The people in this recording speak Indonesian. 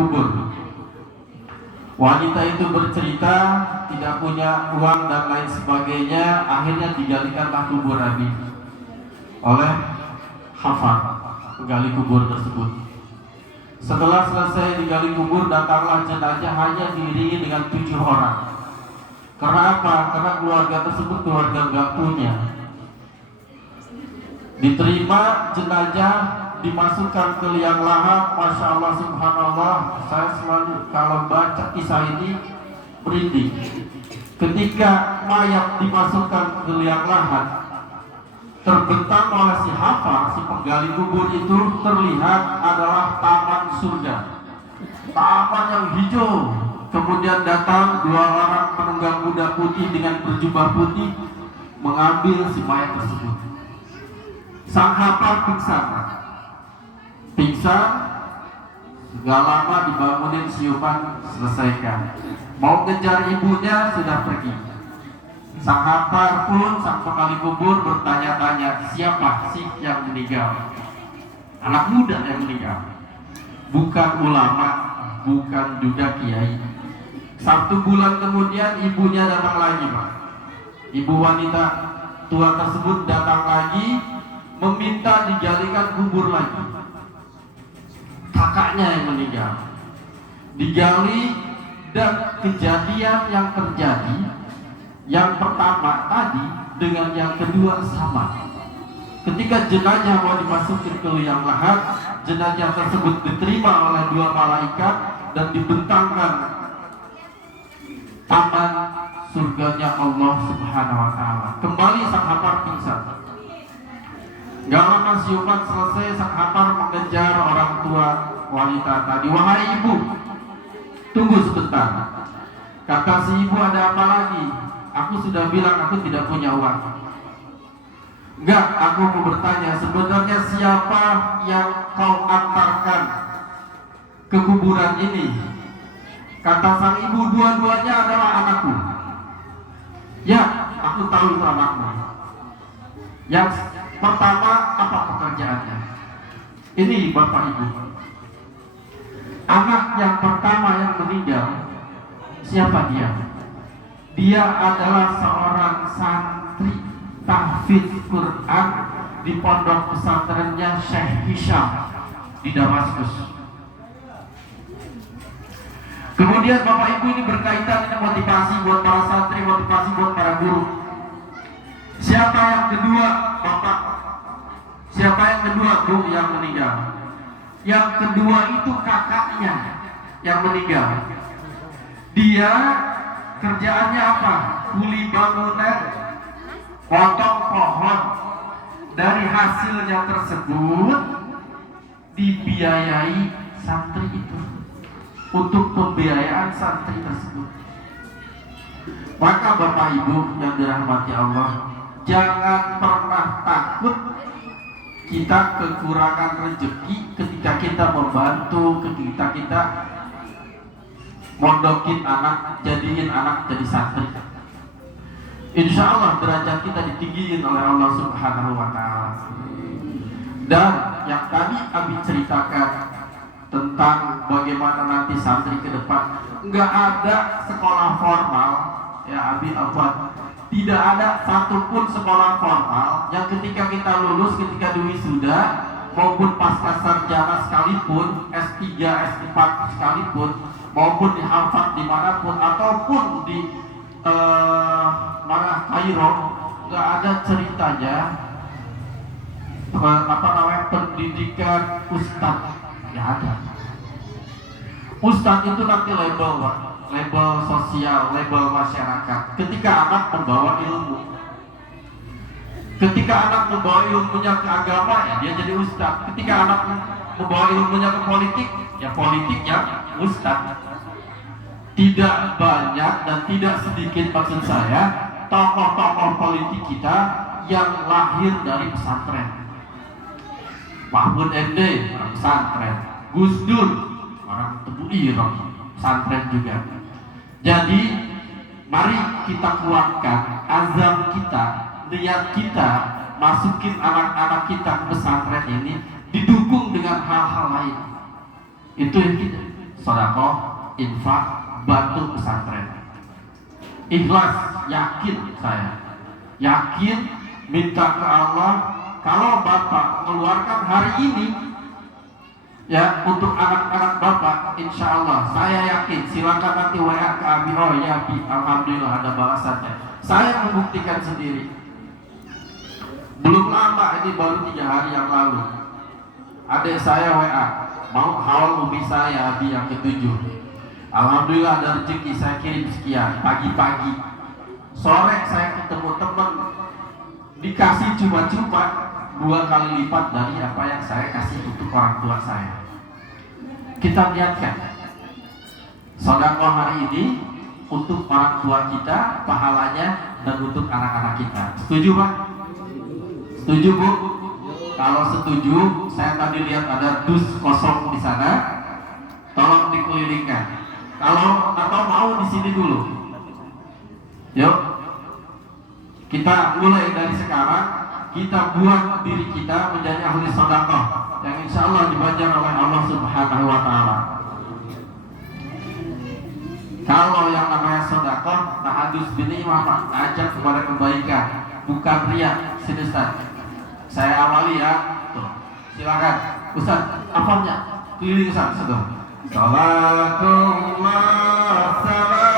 kubur. Wanita itu bercerita tidak punya uang dan lain sebagainya, akhirnya digalikanlah kubur Abi oleh Hafar, penggali kubur tersebut. Setelah selesai digali kubur, datanglah jenazah hanya diiringi dengan 7 orang. Karena apa? Karena keluarga tersebut keluarga nggak punya. Diterima jenazah, dimasukkan ke liang lahat. Masya Allah, subhanallah, saya selalu kalau baca kisah ini merinding. Ketika mayat dimasukkan ke liang lahat, terbentang oleh si Hafar, si penggali kubur itu, terlihat adalah taman surga, taman yang hijau. Kemudian datang 2 orang penunggang kuda putih dengan berjubah putih, mengambil si mayat tersebut. Sang Hafar pingsan, gak lama dibangunin siuman, selesaikan. Mau kejar ibunya, sudah pergi. Sang Hafar pun, sang penggali kubur, bertanya-tanya, siapa sih yang meninggal? Anak muda yang meninggal, bukan ulama, bukan juga kiai. 1 bulan kemudian ibunya datang lagi, Pak. Ibu wanita tua tersebut datang lagi, meminta digalikan kubur lagi. Kakaknya yang meninggal digali, dan kejadian yang terjadi yang pertama tadi dengan yang kedua sama. Ketika jenazah mau dimasukin ke liang lahat, jenazah tersebut diterima oleh 2 malaikat dan dibentangkan taman surganya Allah Subhanahu wa Ta'ala. Kembali sang Hafar pingsan. Gak lama siuman selesai, sang Hafar mengejar orang tua wanita tadi. Wahai ibu, tunggu sebentar. Kata si ibu, ada apa lagi? Aku sudah bilang aku tidak punya uang. Enggak, aku mau bertanya, sebenarnya siapa yang kau antarkan ke kuburan ini? Kata sang ibu, dua-duanya adalah anakku. Ya, aku tahu itu anakmu. Yang pertama, apa pekerjaannya? Ini bapak ibu. Anak yang pertama yang meninggal, siapa dia? Dia adalah seorang santri tahfidz Quran di pondok pesantrennya Syekh Hisham di Damaskus. Kemudian bapak ibu, ini berkaitan dengan motivasi buat para santri, motivasi buat para guru. Siapa yang kedua, bapak? Siapa yang kedua, bu, yang meninggal? Yang kedua itu kakaknya yang meninggal. Dia kerjaannya apa? Kuli bangunan, potong pohon. Dari hasilnya tersebut dibiayai santri itu, untuk pembiayaan santri tersebut. Maka bapak ibu yang dirahmati Allah, jangan pernah takut kita kekurangan rezeki ketika kita membantu, ketika kita mondokin anak, jadiin anak jadi santri. Insya Allah derajat kita ditinggiin oleh Allah Subhanahu wa Ta'ala. Dan yang tadi Abi ceritakan tentang bagaimana nanti santri ke depan, nggak ada sekolah formal, ya Abi Afwan, tidak ada satupun sekolah formal yang ketika kita lulus, ketika wisuda maupun pasca sarjana sekalipun, S3, S4 sekalipun, maupun di Harvard dimanapun, ataupun di mana Kairo, nggak ada ceritanya pendidikan ustadz. Nggak ada. Ustadz itu nanti label, Pak. Label sosial, label masyarakat. Ketika anak membawa ilmu, ketika anak membawa ilmunya ke agama, ya dia jadi ustadz. Ketika anak membawa ilmunya ke politik, ya politiknya ustadz. Tidak banyak dan tidak sedikit, maksud saya, tokoh-tokoh politik kita yang lahir dari pesantren. Mahfud MD, orang pesantren. Gus Dur, orang Tebu Ireng, pesantren juga. Jadi mari kita kuatkan azam kita, niat kita, masukin anak-anak kita ke pesantren ini, didukung dengan hal-hal lain. Itu yang kita sedekah, infak, bantu pesantren. Ikhlas, yakin saya. Yakin minta ke Allah, kalau Bapak mengeluarkan hari ini ya untuk anak-anak Bapak, insya Allah saya yakin. Silakan nanti WA ke Abi. Oh ya Abi, alhamdulillah ada balasannya. Saya membuktikan sendiri. Belum lama ini, baru 3 hari yang lalu, adik saya WA, mau haul umi saya Abi yang ke-7. Alhamdulillah ada rezeki, saya kirim sekian. Pagi-pagi, sore saya ketemu teman, dikasih cuma-cuma 2 kali lipat dari apa yang saya kasih untuk orang tua saya. Kita lihatkan sedekah hari ini untuk orang tua kita, pahalanya, dan untuk anak-anak kita. Setuju Pak? Setuju Bu? Kalau setuju, saya tadi lihat ada dus kosong di sana, tolong dikelilingkan. Kalau atau mau di sini dulu, yuk kita mulai dari sekarang. Kita buat diri kita menjadi ahli sedekah yang insya Allah dibajar oleh Allah Subhanahu wa Ta'ala. Kalau yang namanya sedekah, tahadus binimah, ajak kepada kebaikan, bukan riya. Sini Ustaz, saya awali ya. Tuh, silakan Ustaz, apanya? Keliling Ustaz, Salatullah salam